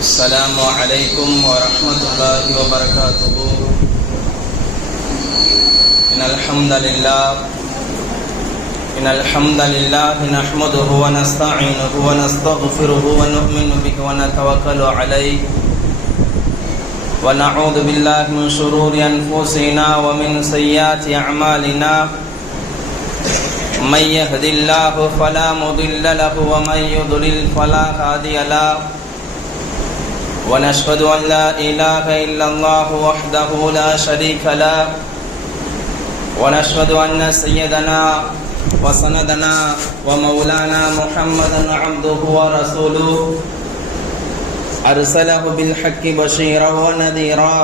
السلام عليكم ورحمة الله وبركاته. إن الحمد لله نحمده ونستعينه ونستغفره ونؤمن به ونتوكل عليه ونعوذ بالله من شرور أنفسنا ومن سيئات أعمالنا. من يهد الله فلا مضل له ومن يضلل فلا هادي له. ونشهد أن لا إله إلا الله وحده لا شريك له. ونشهد أن سيدنا وسندنا ومولانا محمدا عبده ورسوله أرسله بالحق بشيرا ونذيرا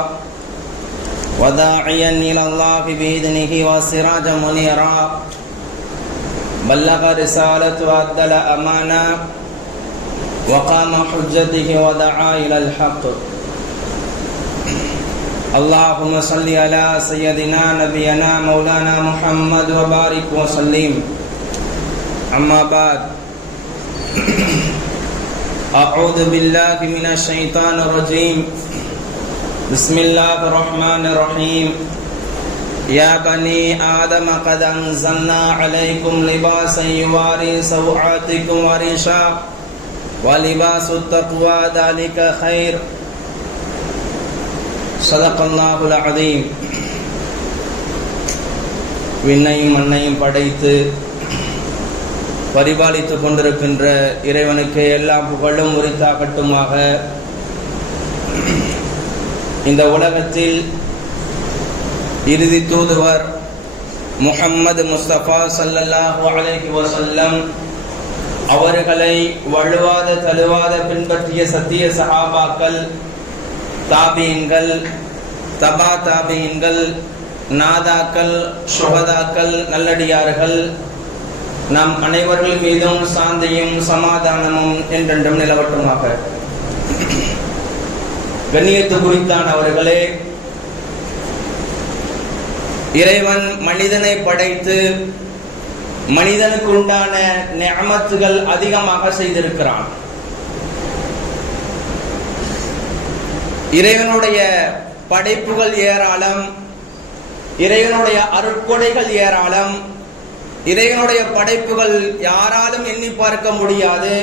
وداعيا إلى الله بإذنه وسراجا منيرا. بلغ رسالة وأدى الأمانة وقام حجته ودعا إلى الحق. اللهم صل على سيدنا نبينا مولانا محمد وبارك وسلم. أما بعد، أعوذ بالله من الشيطان الرجيم. بسم الله الرحمن الرحيم. يا بني آدم قد أنزلنا عليكم لباسا يواري سوآتكم وريشا ولباس التقوى ذلك خير. صدق الله العظيم. விண்ணையும் மண்ணையும் படைத்து பரிபாலித்துக் கொண்டிருக்கின்ற இறைவனுக்கு எல்லா புகழும் உரித்தாகட்டுமாக. இந்த உலகத்தில் இறுதி தூதுவர் முஹம்மது முஸ்தபா ஸல்லல்லாஹு அலைஹி வஸல்லம் அவர்களை வழுவாத தழுவாத பின்பற்றிய சத்திய சஹாபாக்கள், தாபீன்கள், தபா தாபீன்கள், நாதாக்கள், சுஹதாக்கள், நல்லடியார்கள் நம் அனைவர்கள் மீதும் சாந்தியும் சமாதானமும் என்றென்றும் நிலவட்டுமாக. கண்ணியத்து குறித்தான் அவர்களே, இறைவன் மனிதனை படைத்து மனிதனுக்கு உண்டான நிஅமத்துகள் அதிகமாக செய்திருக்கிறான். இறைவனுடைய படைப்புகள் ஏராளம், இறைவனுடைய அருட்கொடைகள் ஏராளம். இறைவனுடைய படைப்புகள் யாராலும் எண்ணி பார்க்க முடியாது.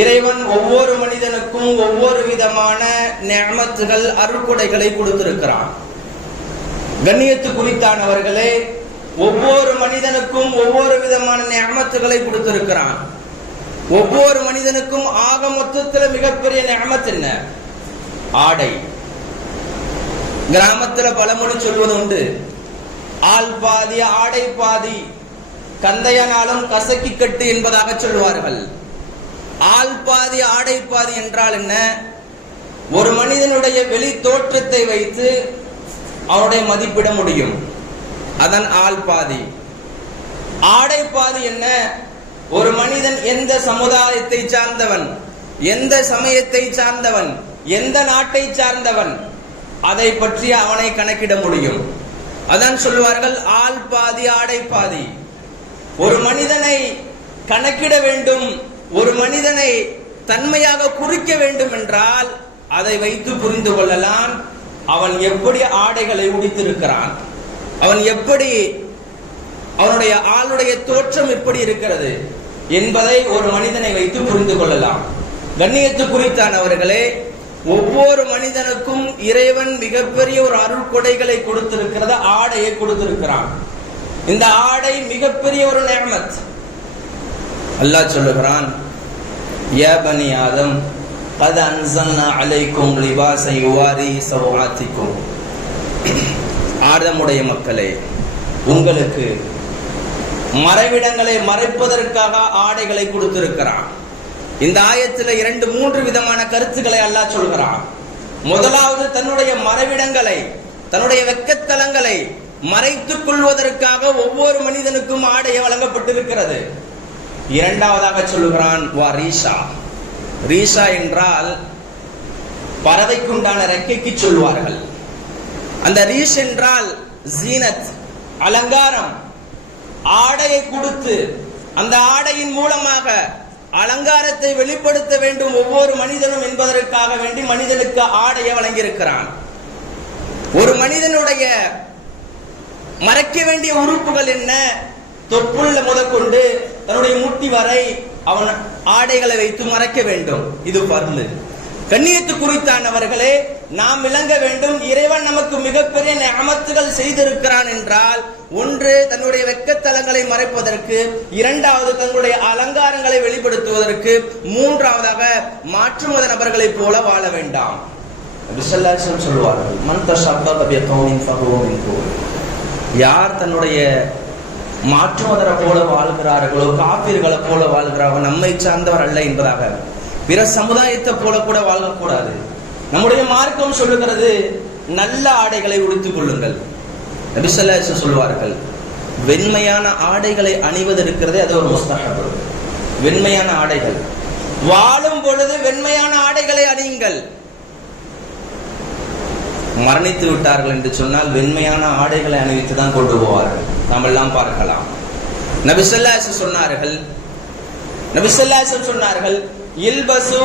இறைவன் ஒவ்வொரு மனிதனுக்கும் ஒவ்வொரு விதமான நிஅமத்துகள் அருட்கொடைகளை கொடுத்திருக்கிறான். கண்ணியத்து குறித்தானவர்களே, ஒவ்வொரு மனிதனுக்கும் ஒவ்வொரு விதமான நிஅமத்துகளை கொடுத்திருக்கிறான். ஒவ்வொரு மனிதனுக்கும் ஆக மொத்தத்தில் மிகப்பெரிய நிஅமத் என்ன? ஆடை. கிராமத்தில் பழமொழி சொல்வது உண்டு, ஆள் பாதி ஆடை பாதி, கந்தையனாலும் கசக்கி கட்டு என்பதாக சொல்வார்கள். ஆள் பாதி ஆடை பாதி என்றால் என்ன? ஒரு மனிதனுடைய வெளி தோற்றத்தை வைத்து அவனுடைய மதிப்பிட முடியும். அதன் ஆள் பாதி. ஆடை பாதி என்ன? ஒரு மனிதன் எந்த சமுதாயத்தை சார்ந்தவன், எந்த சமயத்தை சார்ந்தவன், எந்த நாட்டை சார்ந்தவன், அதை பற்றி அவனை கணக்கிட முடியும். அதான் சொல்வார்கள் ஆள் பாதி ஆடை பாதி. ஒரு மனிதனை கணக்கிட வேண்டும், ஒரு மனிதனை தன்மையாக குறிக்க வேண்டும் என்றால் அதை வைத்து புரிந்து கொள்ளலாம் அவன் எப்படி ஆடைகளை உடுத்திருக்கிறான், அவன் எப்படி, அவனுடைய ஆளுடைய தோற்றம் எப்படி இருக்கிறது என்பதை ஒரு மனிதனை வைத்து புரிந்து கொள்ளலாம். கண்ணியத்து குறித்தானவர்களே, ஒவ்வொரு மனிதனுக்கும் இறைவன் மிகப்பெரிய ஒரு அருள்கொடைகளை கொடுத்திருக்கிறத, ஆடையை கொடுத்திருக்கிறான். இந்த ஆடை மிகப்பெரிய ஒரு நிஅமத். அல்லாஹ் சொல்லுகிறான், யா பனி ஆதம் கத் அன்ஸல்னா அலைக்கும் லிபாஸன் யுவாரி சவ்ஆத்திக்கும். ஆதமுடைய மக்களே, உங்களுக்கு மறைவிடங்களை மறைப்பதற்காக ஆடைகளை கொடுத்திருக்கிறான். இந்த ஆயத்தில் 2-3 விதமான கருத்துக்களை அல்லாஹ் சொல்கிறான். முதலாவது, தன்னுடைய மறைவிடங்களை, தன்னுடைய வெக்கத்தலங்களை மறைத்துக் கொள்வதற்காக ஒவ்வொரு மனிதனுக்கும் ஆடையை வழங்கப்பட்டிருக்கிறது. இரண்டாவதாக சொல்லுகிறான் வா ரீஷா. ரீஷா என்றால் பறவைக்குண்டான ரெக்கைக்கு சொல்வார்கள். அந்த ரீஷ் என்றால் ஜீனத், அலங்காரம். ஆடையை கொடுத்து அந்த ஆடையின் மூலமாக அலங்காரத்தை வெளிப்படுத்த வேண்டும் ஒவ்வொரு மனிதனும் என்பதற்காக வேண்டி மனிதனுக்கு ஆடையை வழங்கியிருக்கிறான். ஒரு மனிதனுடைய மறைக்க வேண்டிய உறுப்புகள் என்ன? தொப்புள்ள முதற்கொண்டு தன்னுடைய முட்டி வரை அவன் ஆடைகளை வைத்து மறைக்க வேண்டும். இது பர்லு. கண்ணியத்து குறித்தானவர்களே, நாம் விளங்க வேண்டும், இறைவன் நமக்கு மிகப்பெரிய நிஅமத்துகள் செய்திருக்கிறான் என்றால், ஒன்று தன்னுடைய வெட்கத்தலங்களை மறைப்பதற்கு, இரண்டாவது தன்னுடைய அலங்காரங்களை வெளிப்படுத்துவதற்கு, மூன்றாவதாக மாற்று மத நபர்களைப் போல வாழ வேண்டாம். சொல்லுவார்கள், மன் தஷப்பஹ பிகௌமின் ஃபஹுவ மின்ஹும். யார் தன்னுடைய மாற்று மதரை போல வாழ்கிறார்களோ, காபிர்களை போல வாழ்கிறார்களோ, நம்மை சார்ந்தவர் அல்ல என்பதாக பிற சமுதாயத்தை போல கூட வாழக்கூடாது. நம்முடைய மார்க்கம் சொல்லுகிறது, நல்ல ஆடைகளை உடுத்திக் கொள்ளுங்கள். நபி ஸல்லல்லாஹு அலைஹி வஸல்லம் சொல்வார்கள், வெண்மையான ஆடைகளை அணிவது இருக்கிறதே அது ஒரு முஸ்தஹப். வெண்மையான ஆடைகள், வாழும் பொழுது வெண்மையான ஆடைகளை அணியுங்கள். மரணித்து விட்டார்கள் என்று சொன்னால் வெண்மையான ஆடைகளை அணிவித்து தான் கொண்டு போவார்கள். நாம் எல்லாம் பார்க்கலாம். நபி ஸல்லல்லாஹு அலைஹி வஸல்லம் சொன்னார்கள், இல்பசு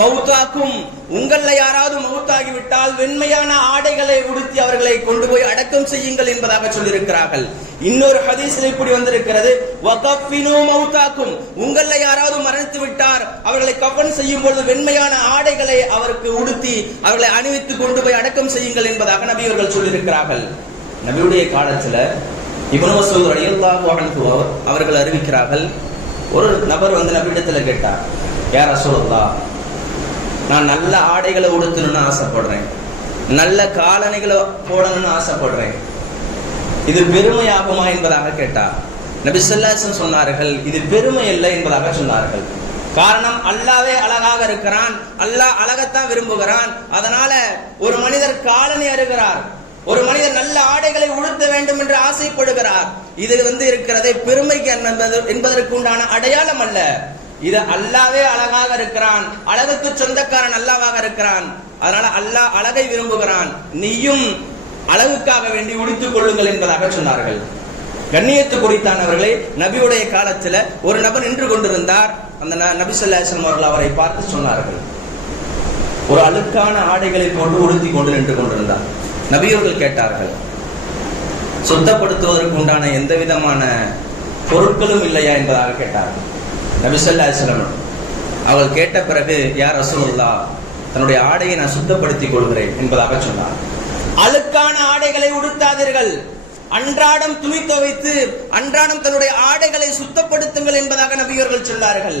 மௌதாக்கும், உங்கள யாராவது மௌத்தாகி விட்டால் வெண்மையான ஆடைகளை உடுத்தி அவர்களை கொண்டு போய் அடக்கம் செய்யுங்கள் என்பதாக சொல்லியிருக்கிறார்கள். இன்னொரு ஹதீஸில் இப்படி வந்திருக்கிறது, வகஃபினு மௌதாக்கும், உங்கள யாராவது மரணித்து விட்டார் அவர்களை கஃபன் செய்யும் பொழுது வெண்மையான ஆடைகளை அவருக்கு உடுத்தி அவர்களை அணிவித்து கொண்டு போய் அடக்கம் செய்யுங்கள் என்பதாக நபி அவர்கள் சொல்லியிருக்கிறார்கள். நபியுடைய காலத்துல இப்னு மஸ்ஊத் ரலியல்லாஹு அன்ஹு அவர்கள் அறிவிக்கிறார்கள், ஒரு நபர் வந்து நபியிடத்துல கேட்டார், யா ரசூலல்லாஹ், நான் நல்ல ஆடைகளை உடுத்தணும்னு ஆசைப்படுறேன், நல்ல காலணிகளை போடணும்னு ஆசைப்படுறேன், இது பெருமையாகுமா என்பதாக கேட்டார். நபி ஸல்லல்லாஹு அலைஹி வஸல்லம் சொன்னார்கள், இது பெருமை இல்லை என்பதாக சொன்னார்கள். காரணம், அல்லாஹ்வே அழகாக இருக்கிறான், அல்லாஹ் அழகத்தான் விரும்புகிறான். அதனால ஒரு மனிதர் காலணி அருகிறார், ஒரு மனிதர் நல்ல ஆடைகளை உடுத்த வேண்டும் என்று ஆசைப்படுகிறார். இது இருக்கிறதை பெருமைக்கு என்பதற்கு உண்டான அடையாளம் அல்ல. இது அல்லாஹ்வே அழகாக இருக்கிறான், அழகுக்கு சொந்தக்காரன் அல்லாஹ்வாக இருக்கிறான். அதனால அல்லாஹ் அழகை விரும்புகிறான், நீயும் அழகுக்காக வேண்டி உடுத்திக் கொள்ளுங்கள் என்பதாக சொன்னார்கள். கண்ணியத்து குறித்தானவர்களே, நபியுடைய காலத்துல ஒரு நபர் நின்று கொண்டிருந்தார். அந்த நபி ஸல்லல்லாஹு அலைஹி வஸல்லம் அவர்கள் அவரை பார்த்து சொன்னார்கள், ஒரு அழுக்கான ஆடைகளை போட்டு உடுத்தி கொண்டு நின்று கொண்டிருந்தார். நபியவர்கள் கேட்டார்கள், சுத்தப்படுத்துவதற்கு உண்டான எந்த விதமான பொருட்களும் இல்லையா என்பதாக கேட்டார்கள். நபி ஸல்லல்லாஹு அலைஹி வஸல்லம் அவர்கள் கேட்ட பிறகு, யா ரசூலுல்லாஹ், தன்னுடைய ஆடையை நான் சுத்தப்படுத்திக் கொள்கிறேன் என்பதாக சொன்னார். அழுக்கான ஆடைகளை உடுத்தாதீர்கள், அன்றாடம் துணி துவைத்து அன்றாடம் தன்னுடைய ஆடைகளை சுத்தப்படுத்துங்கள் என்பதாக நபியவர்கள் சொன்னார்கள்.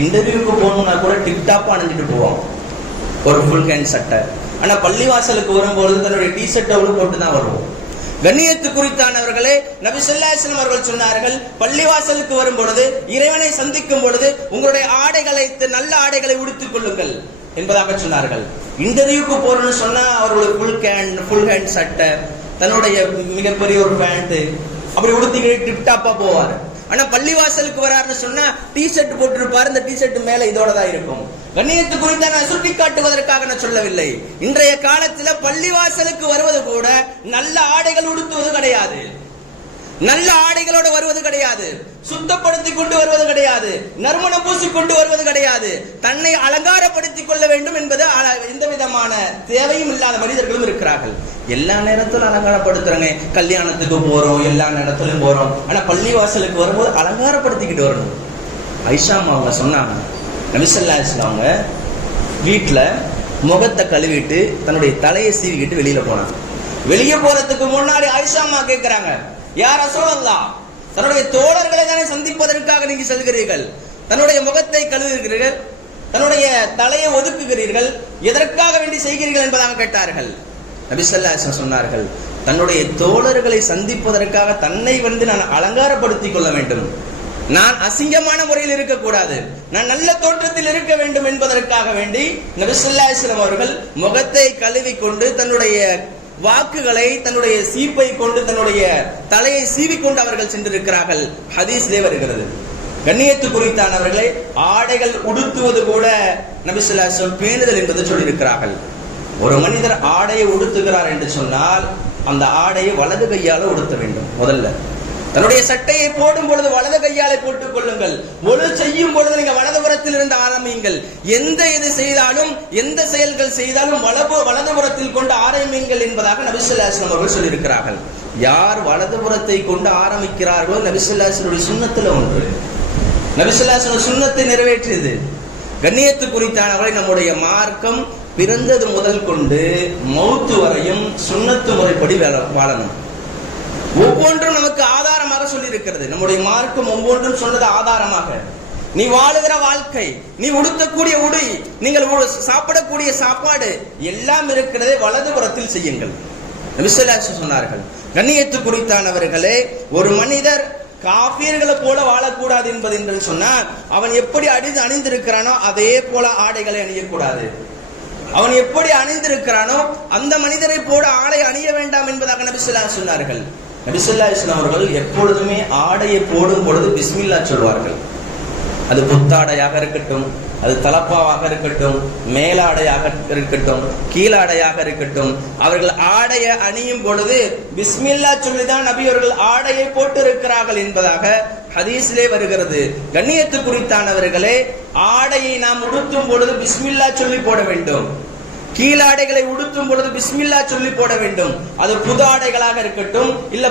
இன்டர்வியூக்கு போகணும்னா கூட டிப்டாப்பா அணிஞ்சிட்டு போவோம், ஒரு ஃபுல் ஹேண்ட் சட்டை. ஆனா பள்ளிவாசலுக்கு வரும்போது தன்னுடைய டி ஷர்ட்டை போட்டு தான் வருவோம். கண்ணியத்து குறித்தானவர்களே, நபி ஸல்லல்லாஹு அலைஹி வஸல்லம் அவர்கள் சொன்னார்கள், பள்ளிவாசலுக்கு வரும் பொழுது, இறைவனை சந்திக்கும் பொழுது உங்களுடைய ஆடைகளை, நல்ல ஆடைகளை உடுத்திக் கொள்ளுங்கள் என்பதாக சொன்னார்கள். இன்டர்வியூக்கு போறோம்னு சொன்னா அவர்களுக்கு ஃபுல் ஹேண்ட் சட்டை, தன்னுடைய மிகப்பெரிய ஒரு பேண்ட் அப்படி உடுத்திக்கிட்டு டிப்டாப்பா போவார். ஆனா பள்ளிவாசலுக்கு வராருன்னு சொன்னா டி ஷர்ட் போட்டிருப்பாரு, இந்த டி ஷர்ட் மேல இதோட தான் இருக்கும். கண்ணியத்து குறித்த நான் சுட்டி காட்டுவதற்காக நான் சொல்லவில்லை. இன்றைய காலத்துல பள்ளிவாசலுக்கு வருவது கூட நல்ல ஆடைகள் உடுத்துவது கிடையாது, நல்ல ஆடைகளோடு வருவது கிடையாது, சுத்தப்படுத்திக் கொண்டு வருவது கிடையாது, நறுமணம் பூசிக்கொண்டு வருவது கிடையாது. தன்னை அலங்காரப்படுத்திக் கொள்ள வேண்டும் என்பது எந்த விதமான தேவையும் இல்லாத மனிதர்களும் இருக்கிறார்கள். எல்லா நேரத்திலும் அலங்காரப்படுத்துறங்க, கல்யாணத்துக்கு போறோம், எல்லா நேரத்திலும் போறோம். ஆனா பள்ளிவாசலுக்கு வரும்போது அலங்காரப்படுத்திக்கிட்டு வரணும். ஆயிஷா அவங்க சொன்னாங்க, நபி ஸல்லல்லாஹு அலைஹி வஸல்லம் அவங்க வீட்டுல முகத்தை கழுவிட்டு தன்னுடைய தலையை சீவிக்கிட்டு வெளியில போனாங்க. வெளியே போறதுக்கு முன்னாடி ஆயிஷா அம்மா கேட்கிறாங்க, யா ரசூலல்லாஹ், தன்னுடைய தோழர்களை தானே சந்திப்பதற்காக நீங்க செல்கிறீர்கள், தன்னுடைய முகத்தை கழுவுகிறீர்கள், தன்னுடைய தலையை ஒதுக்குகிறீர்கள், எதற்காக வேண்டி செய்கிறீர்கள் என்பதாக கேட்டார்கள். நபி ஸல்லல்லாஹு அலைஹி வஸல்லம் சொன்னார்கள், தன்னுடைய தோழர்களை சந்திப்பதற்காக தன்னை நான் அலங்காரப்படுத்திக் கொள்ள வேண்டும், நான் அசிங்கமான முறையில் இருக்கக்கூடாது, நான் நல்ல தோற்றத்தில் இருக்க வேண்டும் என்பதற்காக வேண்டி நபி ஸல்லல்லாஹு அலைஹி வஸல்லம் அவர்கள் முகத்தை கழுவி கொண்டு தன்னுடைய வாக்குகளை, தன்னுடைய சீப்பை கொண்டு தன்னுடைய தலையை சீவிக்கொண்டு அவர்கள் சென்றிருக்கிறார்கள். ஹதீஸ்லே வருகிறது. கண்ணியத்து குறித்தானவர்களை, ஆடைகள் உடுத்துவது கூட நபி ஸல்லல்லாஹு அலைஹி வஸல்லம் பேணுதல் என்பது சொல்லியிருக்கிறார்கள். ஒரு மனிதர் ஆடையை உடுத்துகிறார் என்று சொன்னால் அந்த ஆடையை வலது கையால உடுத்த வேண்டும் முதல்ல. தன்னுடைய சட்டையை போடும் பொழுது வலது கையாலே போட்டுக் கொள்ளுங்கள். ஒழு செய்யும் பொழுது நீங்க வலதுபுறத்தில் இருந்து ஆரம்பியுங்கள். எந்த இது செய்தாலும், எந்த செயல்கள் செய்தாலும் வலதுபுறத்தில் கொண்டு ஆரம்பியுங்கள் என்பதாக நபி ஸல்லல்லாஹு அலைஹி வஸல்லம் அவர்கள் சொல்லியிருக்கிறார்கள். யார் வலதுபுறத்தை கொண்டு ஆரம்பிக்கிறார்களோ நபி ஸல்லல்லாஹு அலைஹி வஸல்லம் சுன்னத்துல ஒன்று. நபி ஸல்லல்லாஹு அலைஹி வஸல்லம் சுன்னத்தை நிறைவேற்றியது. கண்ணியத்து குறித்தானவரை நம்முடைய மார்க்கம் பிறந்தது முதல் கொண்டு மௌத்து வரையும் சுன்னத்து முறைப்படி வாழணும். ஒவ்வொன்றும் நமக்கு ஆதாரமாக சொல்லி இருக்கிறது. நம்முடைய மார்க்கம் ஒவ்வொன்றும் சொன்னது ஆதாரமாக. நீ வாழுகிற வாழ்க்கை, நீ உடுத்தக்கூடிய உடை, நீங்கள் சாப்பிடக்கூடிய சாப்பாடு எல்லாம் இருக்கிறதே வலதுபுறத்தில் செய்யுங்கள். நபி ஸல்லல்லாஹு அலைஹி வஸல்லம் சொன்னார்கள். கண்ணியத்து குறித்தானவர்களே, ஒரு மனிதர் காஃபிர்களை போல வாழக்கூடாது என்பது என்று சொன்னால், அவன் எப்படி அணிந்திருக்கிறானோ அதே போல ஆடைகளை அணியக்கூடாது. அவன் எப்படி அணிந்திருக்கிறானோ அந்த மனிதரை போல ஆடை அணிய வேண்டாம் என்பதாக நபி ஸல்லல்லாஹு அலைஹி வஸல்லம் சொன்னார்கள். நபி ஸல்லல்லாஹு அலைஹி வஸல்லம் அவர்கள் எப்பொழுதுமே ஆடையை போடும் பொழுது பிஸ்மில்லா சொல்வார்கள். அது புத்தாடையாக இருக்கட்டும், அது தலப்பாவாக இருக்கட்டும், மேலாடையாக இருக்கட்டும், கீழாடையாக இருக்கட்டும், அவர்கள் ஆடையை அணியும் பொழுது பிஸ்மில்லா சொல்லிதான் நபி அவர்கள் ஆடையை போட்டு இருக்கிறார்கள் என்பதாக ஹதீஸிலே வருகிறது. கண்ணியத்து குறித்தானவர்களே, ஆடையை நாம் உடுத்தும் பொழுது பிஸ்மில்லா சொல்லி போட வேண்டும். கீழாடைகளை உடுத்தும் பொழுது பிஸ்மில்லா சொல்லி போட வேண்டும். அது புது ஆடைகளாக இருக்கட்டும், இல்ல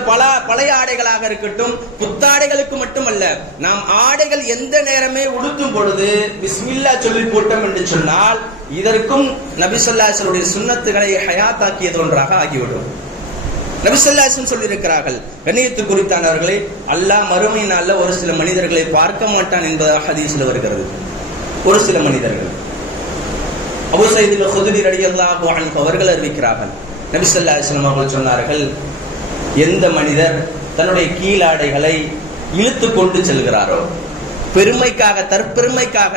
பழைய ஆடைகளாக இருக்கட்டும். புத்தாடைகளுக்கு மட்டுமல்ல, நாம் ஆடைகள் எந்த நேரமே உடுத்தும் பொழுது பிஸ்மில்லா சொல்லி போட்டோம் என்று சொன்னால், இதற்கும் நபி ஸல்லல்லாஹு அலைஹி வஸல்லம் சுன்னத்துகளை ஹயாத்தாக்கியது ஒன்றாக ஆகிவிடும். நபி ஸல்லல்லாஹு அலைஹி வஸல்லம் சொல்லியிருக்கிறார்கள். கண்ணியத்து குறித்தானவர்களே, அல்லாஹ் மறுமை நாள்ல ஒரு சில மனிதர்களை பார்க்க மாட்டான் என்பதாக ஹதீஸ்ல வருகிறது. ஒரு சில மனிதர்கள் அபூ ஸயீத் அல்-குத்ரி ரலியல்லாஹு அன்ஹு அவர்கள் அறிவிக்கிறார்கள். நபி ஸல்லல்லாஹு அலைஹி வஸல்லம் அவர்கள் சொன்னார்கள், எந்த மனிதர் தன்னுடைய கீழாடைகளை இழுத்து கொண்டு செல்கிறாரோ, பெருமைக்காக, தற்பெருமைக்காக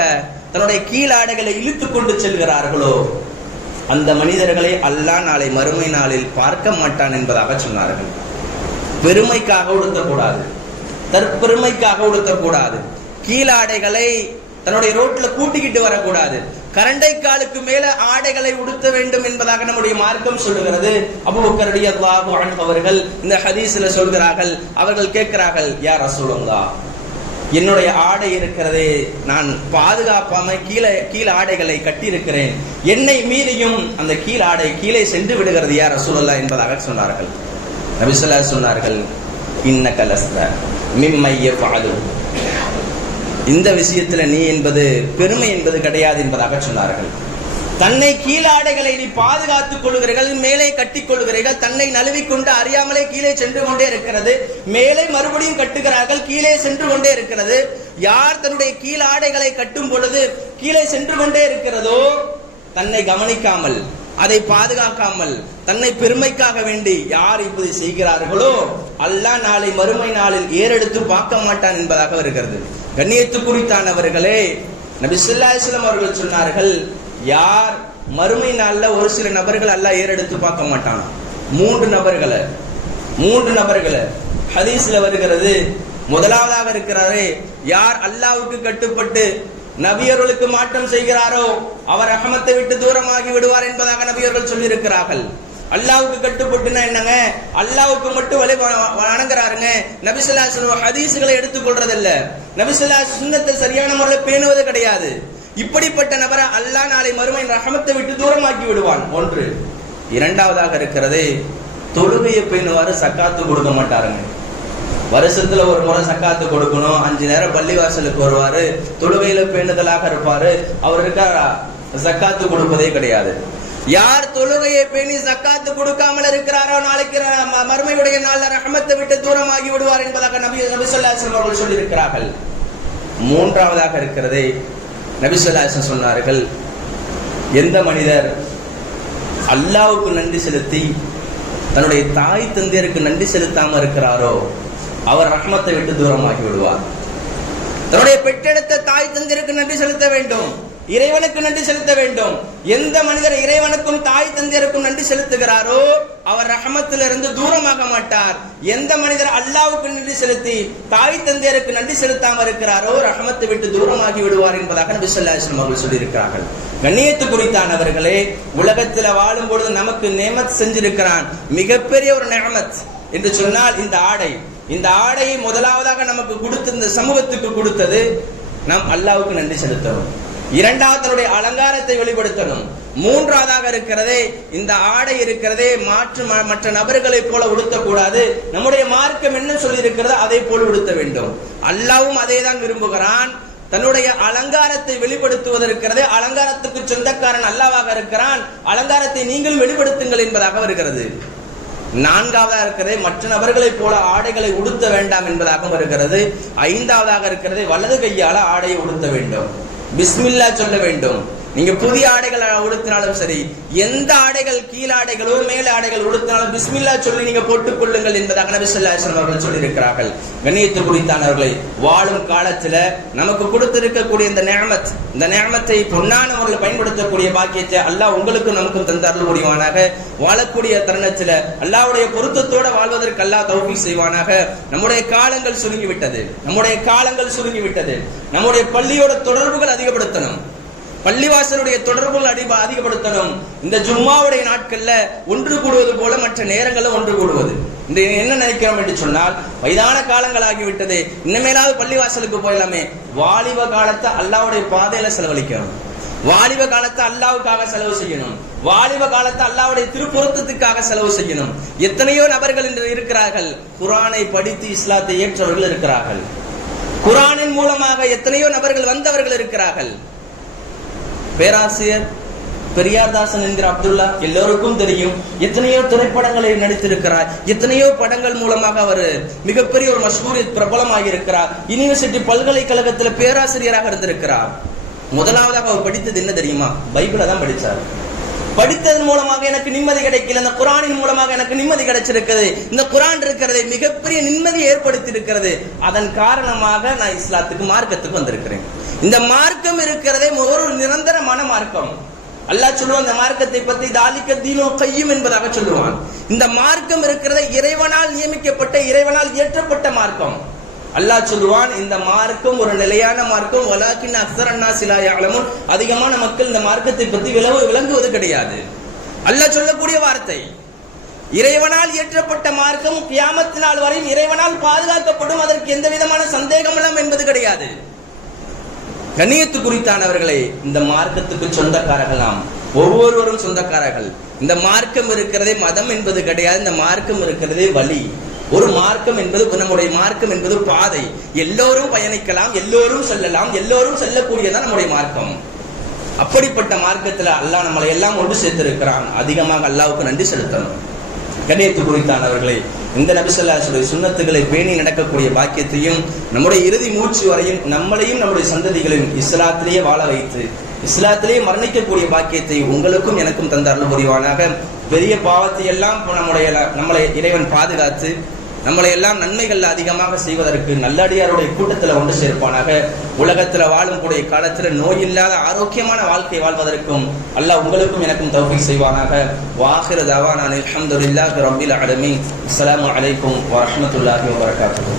தன்னுடைய கீழாடைகளை இழுத்து கொண்டு செல்கிறார்களோ, அந்த மனிதர்களை அல்லாஹ் நாளை மறுமை நாளில் பார்க்க மாட்டான் என்பதாக சொன்னார்கள். பெருமைக்காக உடுத்தக்கூடாது, தற்பெருமைக்காக உடுத்தக்கூடாது, கீழாடைகளை தன்னுடைய ரோட்ல கூட்டிக்கிட்டு வரக்கூடாது, கரண்டை காலுக்கு மேல ஆடைகளை உடுத்த வேண்டும் என்பதாக நம்முடைய மார்க்கம் சொல்லுகிறது. அபூபக்கர் ரலியல்லாஹு அன்ஹு அவர்கள் இந்த ஹதீஸ்ல சொல்கிறார்கள். அவர்கள் கேட்கிறார்கள், யா ரசூலுல்லாஹ், என்னுடைய ஆடை இருக்கிறதே, நான் பாதுகாப்பாம கீழ் ஆடைகளை கட்டி இருக்கிறேன், என்னை மீறியும் அந்த கீழ் ஆடை கீழே சென்று விடுகிறது யா ரசூலுல்லாஹ் என்பதாக சொன்னார்கள். நபி ஸல்லல்லாஹு அலைஹி சொன்னார்கள், இன்னக லஸ்த மிம்மை யஃஅலு, இந்த விஷயத்துல நீ என்பது பெருமை என்பது கிடையாது என்பதாக சொன்னார்கள். தன்னை கீழாடைகளை நீ பாதுகாத்துக் கொள்கிறீர்கள், மேலே கட்டிக் கொள்கிறீர்கள், தன்னை நழுவிக்கொண்டு அறியாமலே கீழே சென்று கொண்டே இருக்கிறது, மேலே மறுபடியும் கட்டுகிறார்கள், கீழே சென்று கொண்டே இருக்கிறது. யார் தன்னுடைய கீழாடைகளை கட்டும் பொழுது கீழே சென்று கொண்டே இருக்கிறதோ, தன்னை கவனிக்காமல், அதை பாதுகாக்காமல், தன்னை பெருமைக்காக வேண்டி யார் இப்படி செய்கிறார்களோ, அல்லாஹ் நாளை மறுமை நாளில் ஏறெடுத்து பார்க்க மாட்டான் என்பதாக வருகிறது. கண்ணியத்து குறித்தானவர்களே, நபி ஸல்லல்லாஹு அலைஹி வஸல்லம் அவர்கள் சொன்னார்கள், யார் மறுமை நாள்ல ஒரு சில நபர்கள் அல்லாஹ் ஏறெடுத்து பார்க்க மாட்டான். மூன்று நபர்களை ஹதீஸ்ல வருகிறது. முதலாவதாக இருக்கிறாரே, யார் அல்லாஹ்வுக்கு கட்டுப்பட்டு நபியர்களுக்கு மாற்றம் செய்கிறாரோ அவர் ரஹமத்தை விட்டு தூரமாகி விடுவார் என்பதாக நபியர்கள் சொல்லி இருக்கிறார்கள். அல்லாஹ்வுக்கு கட்டுப்பட்டுனா என்னங்க, அல்லாஹ்வுக்கு மட்டும் வணங்குறாருங்க. நபி ஸல்லல்லாஹு அலைஹி வஸல்லம் ஹதீஸ்களை எடுத்துக்கொள்றதில்ல, நபி ஸல்லல்லாஹு அலைஹி வஸல்லம் சுன்னத்தை சரியான முறையில் பேணுவது கிடையாது. இப்படிப்பட்ட நபரை அல்லாஹ் நாளை மறுமை ரஹமத்தை விட்டு தூரமாக்கி விடுவான். ஒன்று. இரண்டாவதாக இருக்கிறது, தொழுகையை பேணுவாரு, சக்காத்து கொடுக்க மாட்டாருங்க. வருஷத்துல ஒரு முறை சக்காத்து கொடுக்கணும், 5 நேரம் பள்ளிவாசலுக்கு வருவாரு, தொழுகையில பேணுதலாக இருப்பாரு, அவருக்கு சக்காத்து கொடுப்பதே கிடையாது. யார் தொழுகையை பேணி சக்காத்து கொடுக்காமல் இருக்கிறாரோ, நாளைக்கு மறுமையுடைய நாள் ரஹமத்தை விட்டு தூரமாகி விடுவார் என்பதாக நபி ஸல்லல்லாஹு அலைஹி வஸல்லம் அவர்கள் சொல்லி இருக்கிறார்கள். மூன்றாவதாக இருக்கிறதே, நபி ஸல்லல்லாஹு அலைஹி வஸல்லம் சொன்னார்கள், எந்த மனிதர் அல்லாஹ்வுக்கு நன்றி செலுத்தி தன்னுடைய தாய் தந்தையருக்கு நன்றி செலுத்தாம இருக்கிறாரோ அவர் ரஹ்மத்தை விட்டு தூரமாகி விடுவார். தன்னுடைய பெற்றெடுத்த தாய் தந்தையருக்கு நன்றி செலுத்த வேண்டும், இறைவனுக்கு நன்றி செலுத்த வேண்டும். எந்த மனிதர் இறைவனுக்கும் தாய் தந்தையருக்கும் நன்றி செலுத்துகிறாரோ அவர் ரஹமத்திலிருந்து தூரமாக மாட்டார். எந்த மனிதர் அல்லாஹ்வுக்கு நன்றி செலுத்தி தாய் தந்தையருக்கு நன்றி செலுத்தாமல் இருக்கிறாரோ ரஹமத்தை விட்டு தூரமாகி விடுவார் என்பதாக நபி ஸல்லல்லாஹு அலைஹி வஸல்லம் அவர்கள் சொல்லியிருக்கிறார்கள். கண்ணியத்து குறித்தானவர்களே, உலகத்தில் வாழும் பொழுது நமக்கு நேமத் செஞ்சிருக்கிறான். மிகப்பெரிய ஒரு நேமத் என்று சொன்னால் இந்த ஆடை. இந்த ஆடையை முதலாவதாக நமக்கு கொடுத்து இந்த சமூகத்துக்கு கொடுத்தது நாம் அல்லாஹ்வுக்கு நன்றி செலுத்தணும். இரண்டாவது தன்னுடைய அலங்காரத்தை வெளிப்படுத்தணும். மூன்றாவதாக இருக்கிறதே இந்த ஆடை இருக்கிறதே மற்ற நபர்களை போல உடுத்தக்கூடாது. நம்முடைய மார்க்கம் என்ன சொல்லி இருக்கிறதோ அதை போல உடுத்த வேண்டும். அல்லாஹ்வும் அதே தான் விரும்புகிறான். தன்னுடைய அலங்காரத்தை வெளிப்படுத்துவதற்கிறதே அலங்காரத்துக்கு சொந்தக்காரன் அல்லாஹ்வாக இருக்கிறான். அலங்காரத்தை நீங்கள் வெளிப்படுத்துங்கள் என்பதாக வருகிறது. நான்காவதாக இருக்கிறது மற்ற நபர்களை போல ஆடைகளை உடுத்த வேண்டாம் என்பதாக வருகிறது. ஐந்தாவதாக இருக்கிறது வலது கையால ஆடையை உடுத்த வேண்டும். பிஸ்மில்லா சொல்ல வேண்டும். நீங்க புதிய ஆடைகள் உடுத்தினாலும் சரி, எந்த ஆடைகள் கீழாடைகளோ மேல ஆடைகள் உடுத்தினாலும் பிஸ்மில்லா சொல்லி நீங்க போட்டுக் கொள்ளுங்கள் என்பதாக நபி ஸல்லல்லாஹு அலைஹி வஸல்லம் அவர்கள் சொல்லி இருக்கிறார்கள். கண்ணியத்து குறித்தானவர்களை, வாழும் காலத்துல நமக்கு கொடுத்திருக்கக்கூடிய இந்த நிஅமத்தை பொன்னான முறையில் பயன்படுத்தக்கூடிய பாக்கியத்தை அல்லாஹ் உங்களுக்கும் நமக்கும் தந்தருள் புரிவானாக. வாழக்கூடிய தருணத்துல அல்லாஹ்வுடைய பொருத்தத்தோட வாழ்வதற்கு அல்லாஹ் தௌஃபீக் செய்வானாக. நம்முடைய காலங்கள் சுருங்கிவிட்டது. நம்முடைய பள்ளியோட தொடர்புகள் அதிகப்படுத்தணும். பள்ளிவாசலுடைய தொடர்புகள் அதிகப்படுத்தணும். இந்த ஜும்மாவுடைய நாட்கள்ல ஒன்று கூடுவது போல மற்ற நேரங்களில் ஒன்று கூடுவது. இந்த என்ன நினைக்கிறோம் என்று சொன்னால், வயதான காலங்கள் ஆகிவிட்டது, இன்னமேலாவது பள்ளிவாசலுக்கு போயிடலாமே. வாலிப காலத்தை அல்லாஹ்வுடைய பாதையில செலவழிக்கணும். வாலிப காலத்தை அல்லாஹ்வுக்காக செலவு செய்யணும். வாலிப காலத்தை அல்லாஹ்வுடைய திருப்பொருத்தத்துக்காக செலவு செய்யணும். எத்தனையோ நபர்கள் இன்று இருக்கிறார்கள், குர்ஆனை படித்து இஸ்லாத்தை ஏற்றவர்கள் இருக்கிறார்கள். குர்ஆனின் மூலமாக எத்தனையோ நபர்கள் வந்தவர்கள் இருக்கிறார்கள். பேராசிரியர் பெரியார்தாசன் என்கிற அப்துல்லா எல்லோருக்கும் தெரியும். எத்தனையோ திரைப்படங்களை நடித்திருக்கிறார். எத்தனையோ படங்கள் மூலமாக அவர் மிகப்பெரிய ஒரு மஷ்ஹூர் பிரபலமாக இருக்கிறார். யூனிவர்சிட்டி பல்கலைக்கழகத்தில் பேராசிரியராக இருந்திருக்கிறார். முதலாவதாக அவர் படித்தது என்ன தெரியுமா? பைபிளை தான் படித்தார். படித்ததன் மூலமாக எனக்கு நிம்மதி கிடைக்கல, இந்த குர்ஆனின் மூலமாக எனக்கு நிம்மதி கிடைச்சிருக்கிறது. இந்த குர்ஆன் இருக்கிறது மிகப்பெரிய நிம்மதியை ஏற்படுத்தி இருக்கிறது. அதன் காரணமாக நான் இஸ்லாத்துக்கு மார்க்கத்துக்கு வந்திருக்கிறேன். இந்த மார்க்கம் இருக்கிறதே ஒரு நிரந்தரமான மார்க்கம். அல்லாஹ் சொல்லுவான் இந்த மார்க்கத்தை பத்தி தாலிக தீனுல் கையும் என்பதாக சொல்லுவான். இந்த மார்க்கம் இருக்கிறது இறைவனால் நியமிக்கப்பட்ட, இறைவனால் இயற்றப்பட்ட மார்க்கம். அல்லாஹ் சொல்லுவான் இந்த மார்க்கம் ஒரு நிலையான மார்க்கம். வலாக்கின் அக்ஸரன் நாஸி லா யஅலமூன், அதிகமான மக்கள் இந்த மார்க்கத்தை பற்றி விளங்குவது கிடையாது. அல்லாஹ் சொல்லக்கூடிய வார்த்தை, இறைவனால் இயற்றப்பட்ட மார்க்கம் கியாமத் நாள் வரையும் இறைவனால் பாதுகாக்கப்படும். அதற்கு எந்த விதமான சந்தேகமும் என்பது கிடையாது. கண்ணியத்து குறித்தானவர்களே, இந்த மார்க்கத்துக்கு சொந்தக்காரர்கள் நாம் ஒவ்வொருவரும் சொந்தக்காரர்கள். இந்த மார்க்கம் இருக்கிறதே மதம் என்பது கிடையாது. இந்த மார்க்கம் இருக்கிறதே வழி. ஒரு மார்க்கம் என்பது, நம்முடைய மார்க்கம் என்பது பாதை. எல்லோரும் பயணிக்கலாம், எல்லோரும் செல்லலாம், எல்லோரும் செல்லக்கூடியதான் நம்முடைய மார்க்கம். அப்படிப்பட்ட மார்க்கத்தில் அல்லாஹ் நம்மளை எல்லாம் ஒன்று சேர்த்திருக்கிறான். அதிகமாக அல்லாஹ்வுக்கு நன்றி செலுத்தணும். கண்ணியத்து குறித்தானவர்களே, இந்த நபி ஸல்லல்லாஹு அலைஹி வஸல்லம் சுன்னத்துகளை பேணி நடக்கக்கூடிய பாக்கியத்தையும் நம்முடைய இறுதி மூச்சு வரையும் நம்மளையும் நம்முடைய சந்ததிகளையும் இஸ்லாத்திலேயே வாழ வைத்து இஸ்லாத்திலேயே மரணிக்கக்கூடிய பாக்கியத்தை உங்களுக்கும் எனக்கும் தந்தார்கள் புரிவானாக. பெரிய பாவத்தை எல்லாம் நம்மளை இறைவன் பாதுகாத்து நம்மளை எல்லாம் நன்மைகள் அதிகமாக செய்வதற்கு நல்லடியாருடைய கூட்டத்தில் ஒன்று சேர்ப்பானாக. உலகத்தில் வாழும் கூடிய காலத்தில் நோய் இல்லாத ஆரோக்கியமான வாழ்க்கை வாழ்வதற்கும் அல்லாஹ் உங்களுக்கும் எனக்கும் தௌஃபீக் செய்வானாக. வாஹிரு தவானா அல்ஹம்துலில்லாஹி ரப்பில் ஆலமீன். அஸ்ஸலாமு அலைக்கும் வரஹ்மத்துல்லாஹி வபரகாத்துஹு.